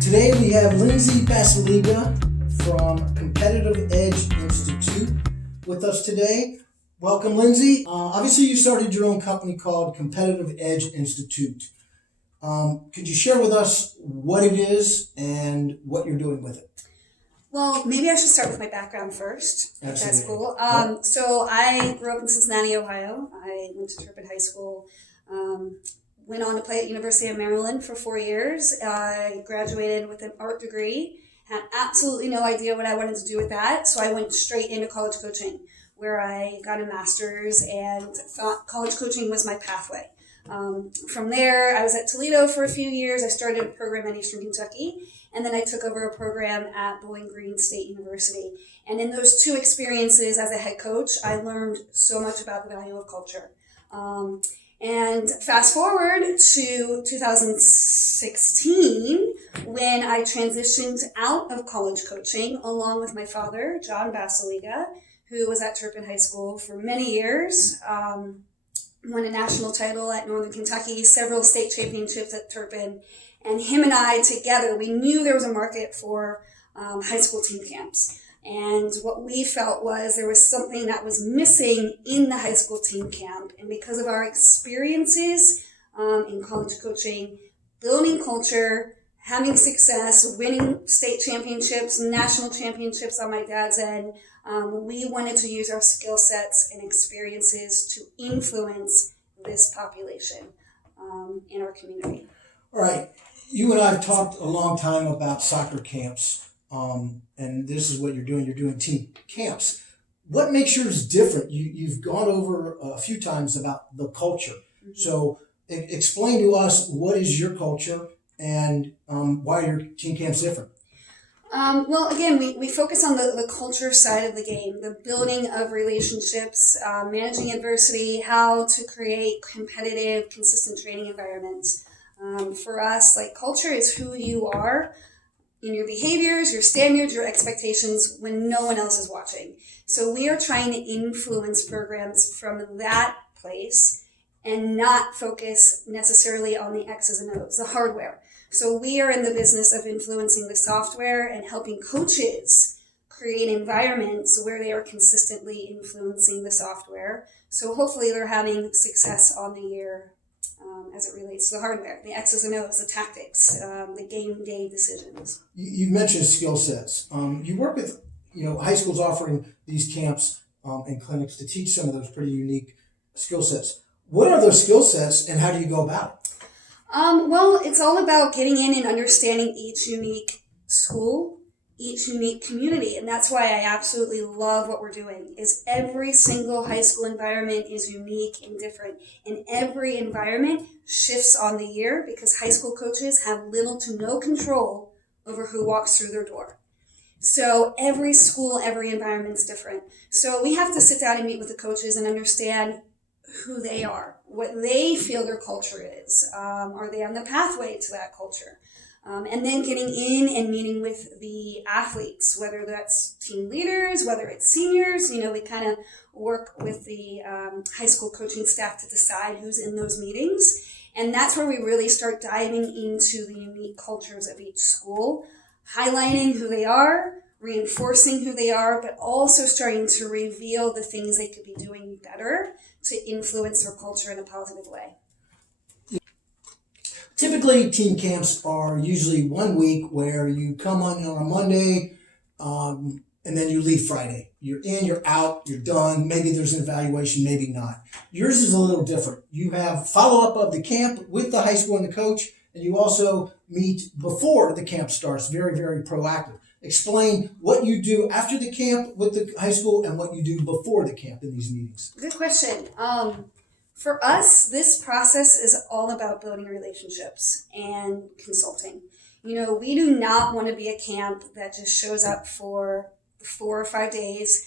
Today we have Lindsay Basalyga from Competitive Edge Institute with us today. Welcome, Lindsay. Obviously, you started your own company called Competitive Edge Institute. Could you share with us what it is and what you're doing with it? Well, maybe I should start with my background first. If that's cool. Yep. So I grew up in Cincinnati, Ohio. I went to Turpin High School. Went on to play at University of Maryland for 4 years. I graduated with an art degree. Had absolutely no idea what I wanted to do with that. So I went straight into college coaching, where I got a master's and thought college coaching was my pathway. From there, I was at Toledo for a few years. I started a program at Eastern Kentucky, and then I took over a program at Bowling Green State University. And in those two experiences as a head coach, I learned so much about the value of culture. And fast forward to 2016, when I transitioned out of college coaching along with my father, John Basalyga, who was at Turpin High School for many years, won a national title at Northern Kentucky, several state championships at Turpin, and him and I together, we knew there was a market for high school team camps. And what we felt was there was something that was missing in the high school team camp. And because of our experiences in college coaching, building culture, having success, winning state championships, national championships on my dad's end, we wanted to use our skill sets and experiences to influence this population in our community. All right. You and I have talked a long time about soccer camps. And this is what you're doing. You're doing team camps. What makes yours different? You've gone over a few times about the culture. Mm-hmm. So explain to us what is your culture and why your team camp's different. Well, again, we focus on the culture side of the game, the building of relationships, managing adversity, how to create competitive, consistent training environments. For us, like, culture is who you are in your behaviors, your standards, your expectations when no one else is watching. So we are trying to influence programs from that place and not focus necessarily on the X's and O's, the hardware. So we are in the business of influencing the software and helping coaches create environments where they are consistently influencing the software. So hopefully they're having success on the year as it relates to the hardware, the X's and O's, the tactics, the game day decisions. You mentioned skill sets. You work with high schools offering these camps and clinics to teach some of those pretty unique skill sets. What are those skill sets and how do you go about it? Well, it's all about getting in and understanding each unique school, each unique community. And that's why I absolutely love what we're doing, is every single high school environment is unique and different. And every environment shifts on the year because high school coaches have little to no control over who walks through their door. So every school, every environment is different. So we have to sit down and meet with the coaches and understand who they are, what they feel their culture is. Are they on the pathway to that culture? And then getting in and meeting with the athletes, whether that's team leaders, whether it's seniors. We kind of work with the high school coaching staff to decide who's in those meetings. And that's where we really start diving into the unique cultures of each school, highlighting who they are, reinforcing who they are, but also starting to reveal the things they could be doing better to influence their culture in a positive way. Typically, team camps are usually 1 week where you come on a Monday and then you leave Friday. You're in, you're out, you're done. Maybe there's an evaluation, maybe not. Yours is a little different. You have follow-up of the camp with the high school and the coach, and you also meet before the camp starts, very, very proactive. Explain what you do after the camp with the high school and what you do before the camp in these meetings. Good question. For us, this process is all about building relationships and consulting. We do not want to be a camp that just shows up for 4 or 5 days,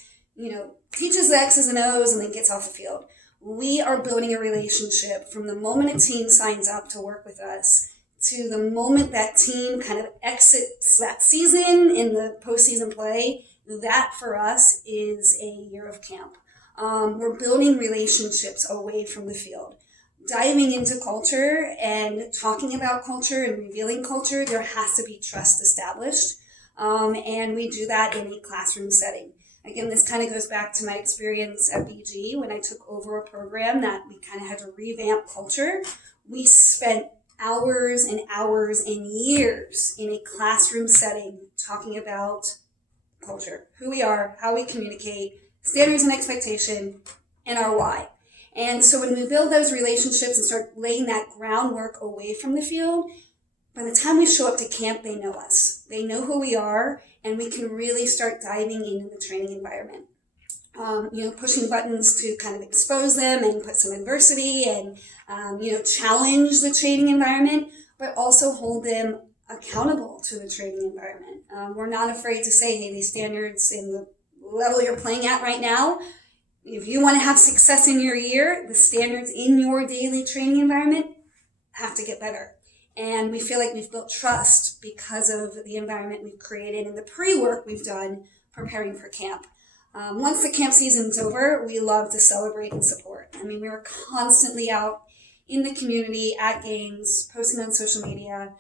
teaches the X's and O's and then gets off the field. We are building a relationship from the moment a team signs up to work with us to the moment that team kind of exits that season in the postseason play. That for us is a year of camp. We're building relationships away from the field. diving into culture and talking about culture and revealing culture, there has to be trust established. And we do that in a classroom setting. Again, this kind of goes back to my experience at BG when I took over a program that we kind of had to revamp culture. We spent hours and hours and years in a classroom setting talking about culture, who we are, how we communicate, standards and expectation, and our why. And so when we build those relationships and start laying that groundwork away from the field, by the time we show up to camp, they know us. They know who we are, and we can really start diving into the training environment. Pushing buttons to kind of expose them and put some adversity and, challenge the training environment, but also hold them accountable to the training environment. We're not afraid to say, hey, these standards in the level you're playing at right now, if you want to have success in your year, the standards in your daily training environment have to get better. And we feel like we've built trust because of the environment we've created and the pre-work we've done preparing for camp. Once the camp season's over, we love to celebrate and support. I mean, we are constantly out in the community at games, posting on social media,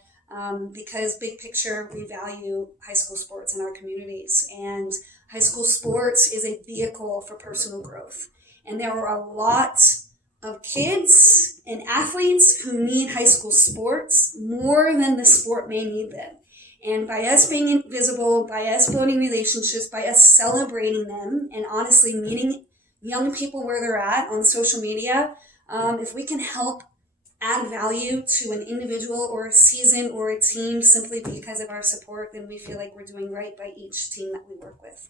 because big picture, we value high school sports in our communities. And high school sports is a vehicle for personal growth. And there are a lot of kids and athletes who need high school sports more than the sport may need them. And by us being visible, by us building relationships, by us celebrating them, and honestly meeting young people where they're at on social media, if we can help add value to an individual or a season or a team simply because of our support, then we feel like we're doing right by each team that we work with.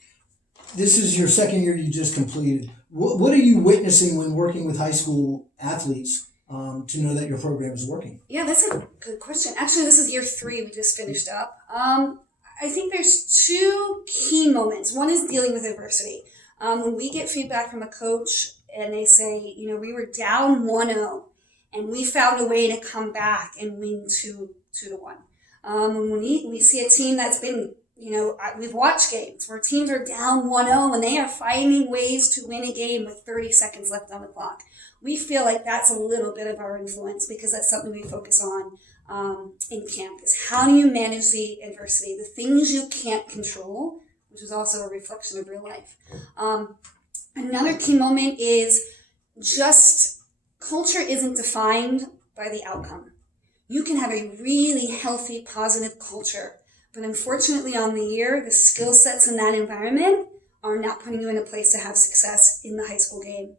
This is your second year you just completed. What are you witnessing when working with high school athletes to know that your program is working? Yeah, that's a good question. Actually, this is year 3 we just finished up. I think there's 2 key moments. One is dealing with adversity. When we get feedback from a coach and they say, we were down 1-0 and we found a way to come back and win 2-1. When we see a team that's been, we've watched games where teams are down 1-0 and they are finding ways to win a game with 30 seconds left on the clock. We feel like that's a little bit of our influence because that's something we focus on in camp is how do you manage the adversity, the things you can't control, which is also a reflection of real life. Another key moment is just culture isn't defined by the outcome. You can have a really healthy, positive culture, but unfortunately on the year, the skill sets in that environment are not putting you in a place to have success in the high school game.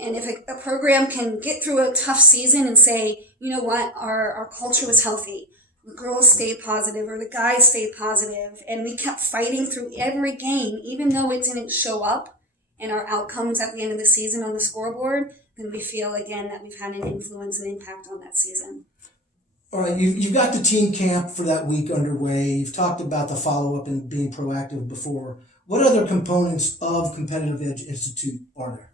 And if a program can get through a tough season and say, you know what, our culture was healthy, the girls stayed positive or the guys stayed positive, and we kept fighting through every game, even though it didn't show up in our outcomes at the end of the season on the scoreboard, then we feel again that we've had an influence and impact on that season. All right, you've got the team camp for that week underway. You've talked about the follow-up and being proactive before. What other components of Competitive Edge Institute are there?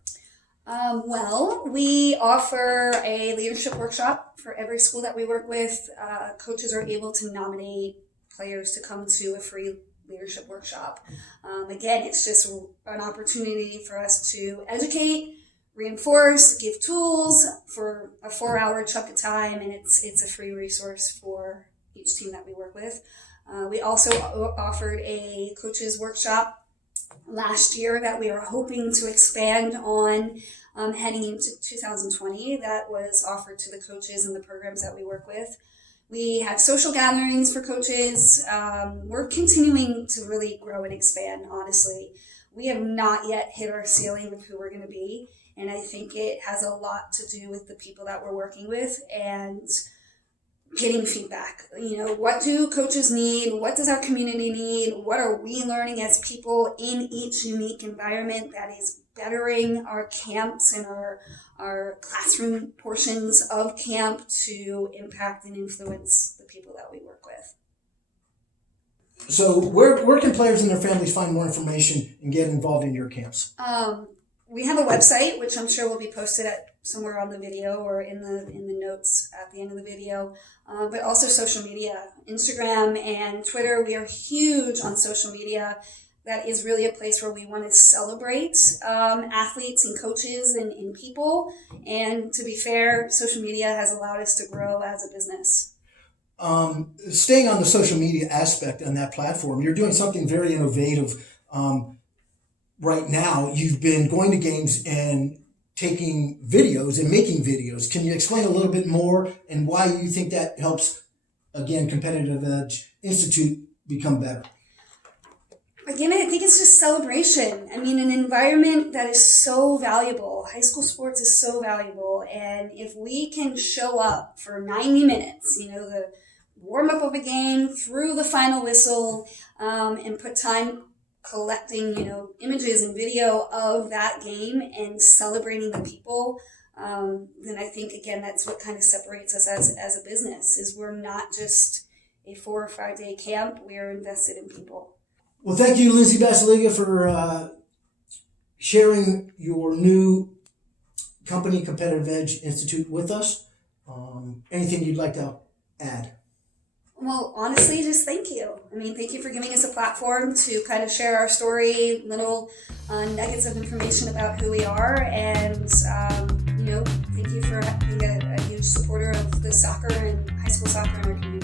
We offer a leadership workshop for every school that we work with. Coaches are able to nominate players to come to a free leadership workshop. Again, it's just an opportunity for us to educate, reinforce, give tools for a 4-hour chunk of time, and it's a free resource for each team that we work with. We also offered a coaches workshop last year that we are hoping to expand on heading into 2020 that was offered to the coaches and the programs that we work with. We have social gatherings for coaches. We're continuing to really grow and expand, honestly. We have not yet hit our ceiling of who we're going to be, and I think it has a lot to do with the people that we're working with and getting feedback. What do coaches need? What does our community need? What are we learning as people in each unique environment that is bettering our camps and our classroom portions of camp to impact and influence the people that we work with? So where can players and their families find more information and get involved in your camps? We have a website, which I'm sure will be posted somewhere on the video or in the notes at the end of the video, but also social media, Instagram and Twitter. We are huge on social media. that is really a place where we want to celebrate athletes and coaches and people. And to be fair, social media has allowed us to grow as a business. Staying on the social media aspect on that platform, you're doing something very innovative right now. You've been going to games and taking videos and making videos. Can you explain a little bit more and why you think that helps, again, Competitive Edge Institute become better? Again, I think it's just celebration. I mean, an environment that is so valuable. High school sports is so valuable. And if we can show up for 90 minutes, the warm up of a game through the final whistle, and put time collecting, images and video of that game and celebrating the people, then I think, again, that's what kind of separates us as a business, is we're not just a 4 or 5 day camp. We are invested in people. Well, thank you, Lindsay Basalyga, for sharing your new company, Competitive Edge Institute, with us. Anything you'd like to add? Well, honestly, just thank you. I mean, thank you for giving us a platform to kind of share our story, little nuggets of information about who we are, and thank you for being a huge supporter of the soccer and high school soccer in our community.